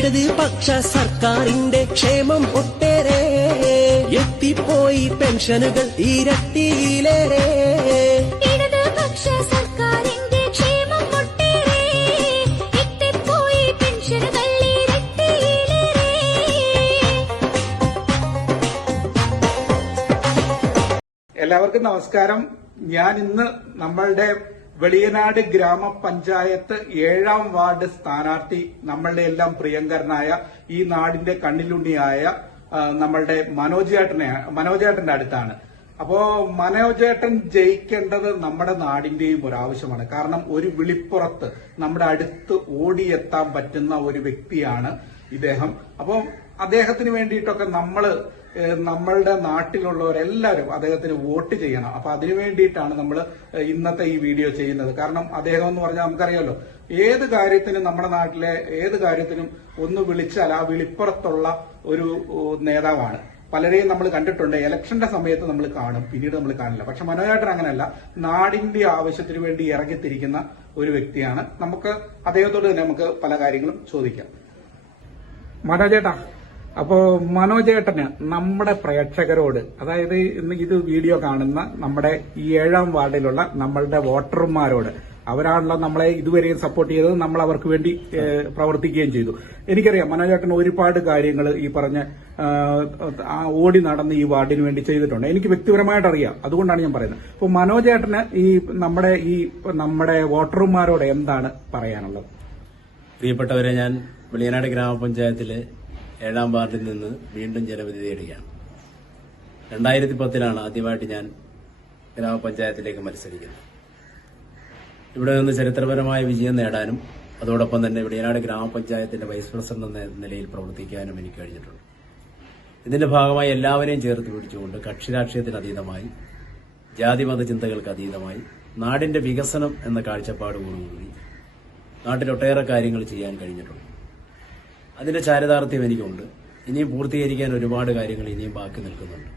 ഇടത് പക്ഷ സർക്കാരിന്റെ ക്ഷേമം ഒട്ടേറെ. എത്തിപ്പോയി പെൻഷനുകൾ ഇരട്ടിയിലേറെ. ഇടതുപക്ഷ സർക്കാരിന്റെ ക്ഷേമം ഒട്ടേറെ. എത്തിപ്പോയി പെൻഷനുകൾ എല്ലാവർക്കും നമസ്കാരം. ഞാൻ ഇന്ന് നമ്മളുടെ വെളിയനാട് ഗ്രാമപഞ്ചായത്ത് ഏഴാം വാർഡ് സ്ഥാനാർത്ഥി നമ്മളുടെ എല്ലാം പ്രിയങ്കരനായ ഈ നാടിന്റെ കണ്ണിലുണ്ണിയായ നമ്മളുടെ മനോജേട്ടനെ മനോജേട്ടന്റെ അടുത്താണ്. അപ്പോ മനോജേട്ടൻ ജയിക്കേണ്ടത് നമ്മുടെ നാടിന്റെയും ഒരാവശ്യമാണ് കാരണം ഒരു വിളിപ്പുറത്ത് നമ്മുടെ അടുത്ത് ഓടിയെത്താൻ പറ്റുന്ന ഒരു വ്യക്തിയാണ് ഇദ്ദേഹം. അപ്പം അദ്ദേഹത്തിന് വേണ്ടിയിട്ടൊക്കെ നമ്മൾ നമ്മളുടെ നാട്ടിലുള്ളവരെല്ലാവരും അദ്ദേഹത്തിന് വോട്ട് ചെയ്യണം. അപ്പൊ അതിനു വേണ്ടിയിട്ടാണ് നമ്മൾ ഇന്നത്തെ ഈ വീഡിയോ ചെയ്യുന്നത്. കാരണം അദ്ദേഹം എന്ന് പറഞ്ഞാൽ നമുക്കറിയാമല്ലോ ഏത് കാര്യത്തിനും നമ്മുടെ നാട്ടിലെ ഏത് കാര്യത്തിനും ഒന്ന് വിളിച്ചാൽ ആ വിളിപ്പുറത്തുള്ള ഒരു നേതാവാണ്. പലരെയും നമ്മൾ കണ്ടിട്ടുണ്ട്. ഇലക്ഷന്റെ സമയത്ത് നമ്മൾ കാണും. പിന്നീട് നമ്മൾ കാണില്ല. പക്ഷെ മനോഹരേട്ടൻ അങ്ങനെയല്ല. നാടിന്റെ ആവശ്യത്തിന് വേണ്ടി ഇറങ്ങിത്തിരിക്കുന്ന ഒരു വ്യക്തിയാണ്. നമുക്ക് അദ്ദേഹത്തോട് തന്നെ നമുക്ക് പല കാര്യങ്ങളും ചോദിക്കാം. മനോജേട്ടാ അപ്പോ മനോജേട്ടന് നമ്മുടെ പ്രേക്ഷകരോട് അതായത് ഇന്ന് ഇത് വീഡിയോ കാണുന്ന നമ്മുടെ ഈ ഏഴാം വാർഡിലുള്ള നമ്മളുടെ വോട്ടർമാരോട് അവരാണല്ലോ നമ്മളെ ഇതുവരെയും സപ്പോർട്ട് ചെയ്തത് നമ്മൾ അവർക്ക് വേണ്ടി പ്രവർത്തിക്കുകയും ചെയ്തു. എനിക്കറിയാം മനോജേട്ടൻ ഒരുപാട് കാര്യങ്ങൾ ഈ പറഞ്ഞ ഓടി നടന്ന് ഈ വാർഡിന് വേണ്ടി ചെയ്തിട്ടുണ്ട്. എനിക്ക് വ്യക്തിപരമായിട്ട് അറിയാം അതുകൊണ്ടാണ് ഞാൻ പറയുന്നത്. അപ്പോൾ മനോജേട്ടന് ഈ നമ്മുടെ ഈ നമ്മുടെ വോട്ടർമാരോട് എന്താണ് പറയാനുള്ളത്? പ്രിയപ്പെട്ടവരെ ഞാൻ വെളിയനാട് ഗ്രാമപഞ്ചായത്തിലെ ഏഴാം വാർഡിൽ നിന്ന് വീണ്ടും ജനവിധി തേടുകയാണ്. രണ്ടായിരത്തി പത്തിലാണ് ആദ്യമായിട്ട് ഞാൻ ഗ്രാമപഞ്ചായത്തിലേക്ക് മത്സരിക്കുന്നത്. ഇവിടെ നിന്ന് ചരിത്രപരമായ വിജയം നേടാനും അതോടൊപ്പം തന്നെ വെളിയനാട് ഗ്രാമപഞ്ചായത്തിന്റെ വൈസ് പ്രസിഡന്റ് എന്ന നിലയിൽ പ്രവർത്തിക്കാനും എനിക്ക് കഴിഞ്ഞിട്ടുണ്ട്. ഇതിന്റെ ഭാഗമായി എല്ലാവരെയും ചേർത്ത് പിടിച്ചുകൊണ്ട് കക്ഷിരാഷ്ട്രീയത്തിന് അതീതമായി ജാതിമത ചിന്തകൾക്ക് അതീതമായി നാടിന്റെ വികസനം എന്ന കാഴ്ചപ്പാടുകൂടി നാട്ടിലൊട്ടേറെ കാര്യങ്ങൾ ചെയ്യാൻ കഴിഞ്ഞിട്ടുണ്ട്. അതിന്റെ ചാരിതാർത്ഥ്യം എനിക്കുണ്ട്. ഇനിയും പൂർത്തീകരിക്കാൻ ഒരുപാട് കാര്യങ്ങൾ ഇനിയും ബാക്കി നിൽക്കുന്നുണ്ട്.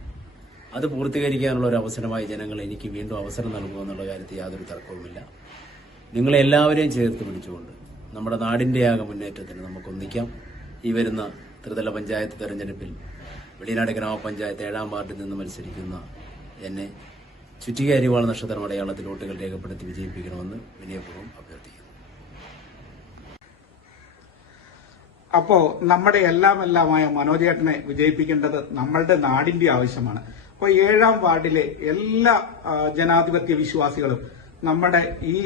അത് പൂർത്തീകരിക്കാനുള്ള ഒരു അവസരമായി ജനങ്ങൾ എനിക്ക് വീണ്ടും അവസരം നൽകുമെന്നുള്ള കാര്യത്തിൽ യാതൊരു തർക്കവുമില്ല. നിങ്ങളെ എല്ലാവരെയും ചേർത്ത് പിടിച്ചുകൊണ്ട് നമ്മുടെ നാടിന്റെ ആകെ മുന്നേറ്റത്തിന് നമുക്ക് ഒന്നിക്കാം. ഈ വരുന്ന ത്രിതല പഞ്ചായത്ത് തെരഞ്ഞെടുപ്പിൽ വെളിനാട് ഗ്രാമപഞ്ചായത്ത് ഏഴാം വാർഡിൽ നിന്ന് മത്സരിക്കുന്ന എന്നെ ചുറ്റിക അരിവാൾ നക്ഷത്രം അടയാളത്തിൽ വോട്ടുകൾ രേഖപ്പെടുത്തി വിജയിപ്പിക്കണമെന്ന് വിനയപൂർവം അഭ്യർത്ഥിക്കുന്നു. അപ്പോ നമ്മുടെ എല്ലാം എല്ലാമായ മനോജേട്ടനെ വിജയിപ്പിക്കേണ്ടത് നമ്മളുടെ നാടിന്റെ ആവശ്യമാണ്. അപ്പോൾ ഏഴാം വാർഡിലെ എല്ലാ ജനാധിപത്യ വിശ്വാസികളും നമ്മുടെ ഈ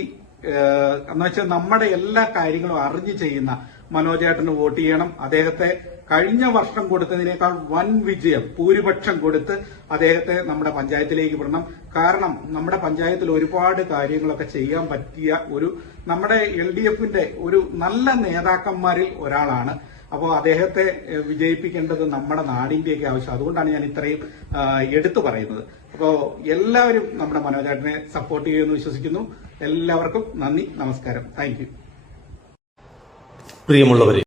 എന്ന് വെച്ചാൽ നമ്മുടെ എല്ലാ കാര്യങ്ങളും അറിഞ്ഞു ചെയ്യുന്ന മനോജേട്ടന് വോട്ട് ചെയ്യണം. അദ്ദേഹത്തെ കഴിഞ്ഞ വർഷം കൊടുത്തതിനേക്കാൾ വൻ വിജയം ഭൂരിപക്ഷം കൊടുത്ത് അദ്ദേഹത്തെ നമ്മുടെ പഞ്ചായത്തിലേക്ക് വിടണം. കാരണം നമ്മുടെ പഞ്ചായത്തിൽ ഒരുപാട് കാര്യങ്ങളൊക്കെ ചെയ്യാൻ പറ്റിയ ഒരു നമ്മുടെ എൽ ഒരു നല്ല നേതാക്കന്മാരിൽ ഒരാളാണ് അപ്പോൾ അദ്ദേഹത്തെ വിജയിപ്പിക്കേണ്ടത് നമ്മുടെ നാടിന്റെയൊക്കെ ആവശ്യം. അതുകൊണ്ടാണ് ഞാൻ ഇത്രയും എടുത്തു പറയുന്നത്. അപ്പോൾ എല്ലാവരും നമ്മുടെ മനോജേട്ടനെ സപ്പോർട്ട് ചെയ്യുമെന്ന് വിശ്വസിക്കുന്നു. എല്ലാവർക്കും നന്ദി നമസ്കാരം. താങ്ക് പ്രിയമുള്ളവരെ